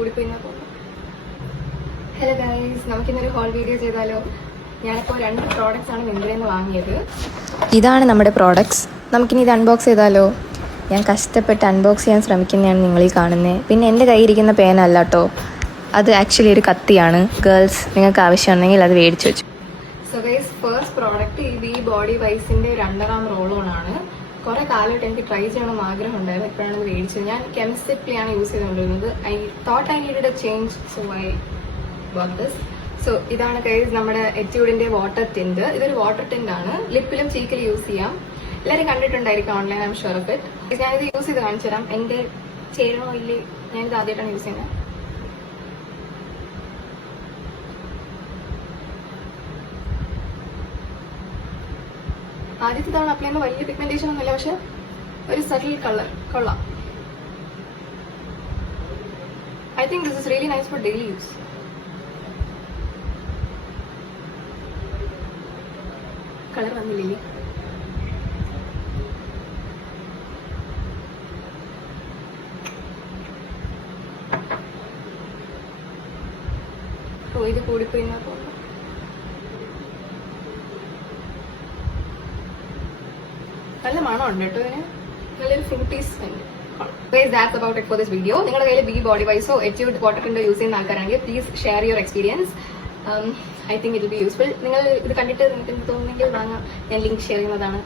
കൂടിപ്പോയി. Hello guys, നമുക്കിന്നൊരു whole video ചെയ്താലോ? ഞാനിപ്പോൾ 2 പ്രോഡക്റ്റ്സ് ആണ് മിന്ത്രയിൽ നിന്ന് വാങ്ങിയത്. ഇതാണ് നമ്മുടെ പ്രോഡക്റ്റ്സ്. നമുക്കിനി ഇത് അൺബോക്സ് ചെയ്താലോ? ഞാൻ കഷ്ടപ്പെട്ട് അൺബോക്സ് ചെയ്യാൻ ശ്രമിക്കുന്നതാണ് നിങ്ങളീ കാണുന്നത്. പിന്നെ എൻ്റെ കയ്യിരിക്കുന്ന പേനല്ല കേട്ടോ, അത് ആക്ച്വലി ഒരു കത്തിയാണ്. ഗേൾസ്, നിങ്ങൾക്ക് ആവശ്യമുണ്ടെങ്കിൽ അത് മേടിച്ച് വെച്ചു. സോ ഗൈസ്, ഫസ്റ്റ് പ്രോഡക്റ്റ് ഈ വി ബോഡി വൈസിൻ്റെ ഒരു അണ്ടർആം റോൾ ഓൺ ആണ്. കുറേ കാലമായിട്ട് എനിക്ക് ട്രൈ ചെയ്യണമെന്ന് ആഗ്രഹം ഉണ്ടായിരുന്നു. എപ്പോഴാണ് ഇത് മേടിച്ചത്? ഞാൻ കെമിസ്ട്രിയാണ് യൂസ് ചെയ്തുകൊണ്ടിരുന്നത്. I thought I needed a change, so I bought this. So ഇതാണ് ഗൈസ് നമ്മുടെ എറ്റ്യൂഡിന്റെ വാട്ടർ ടിന്റ്. ഇതൊരു വാട്ടർ ടിന്റ് ആണ്. ലിപ്പിലും ചീക്കിലും യൂസ് ചെയ്യാം. എല്ലാവരും കണ്ടിട്ടുണ്ടായിരിക്കും online, I am sure of it. ഞാനിത് യൂസ് ചെയ്ത് കാണിച്ചു തരാം. എന്റെ ചേരണോ ഇല്ലേ, ഞാനിത് ആദ്യമായിട്ടാണ് യൂസ് ചെയ്യുന്നത്. ആദ്യത്തെ തവണ അപ്ലൈ ചെയ്യുമ്പോൾ വലിയ പിഗ്മെന്റേഷൻ ഒന്നുമില്ല, പക്ഷെ ഒരു സട്ടിൽ കളർ കൊള്ളാം. I think this is really nice for daily use. Colour വന്നില്ലേ? ഓ, ഇത് കൂടിപ്പോയി. നല്ല മണമുണ്ട് കേട്ടോ ഇതിന്, നല്ലൊരു fruity smell. That's about it for this video. നിങ്ങളുടെ കയ്യിൽ ബി ബോഡി വൈസോ എറ്റ്യൂഡ് വാട്ടർ ടിൻഡോ യൂസ് ചെയ്യുന്ന ആൾക്കാരാണെങ്കിൽ please share your experience. I think it will be useful. നിങ്ങൾ ഇത് കണ്ടിട്ട് നിങ്ങൾക്ക് തോന്നുന്നെങ്കിൽ വാങ്ങാം. ഞാൻ ലിങ്ക് ഷെയർ ചെയ്യുന്നതാണ്.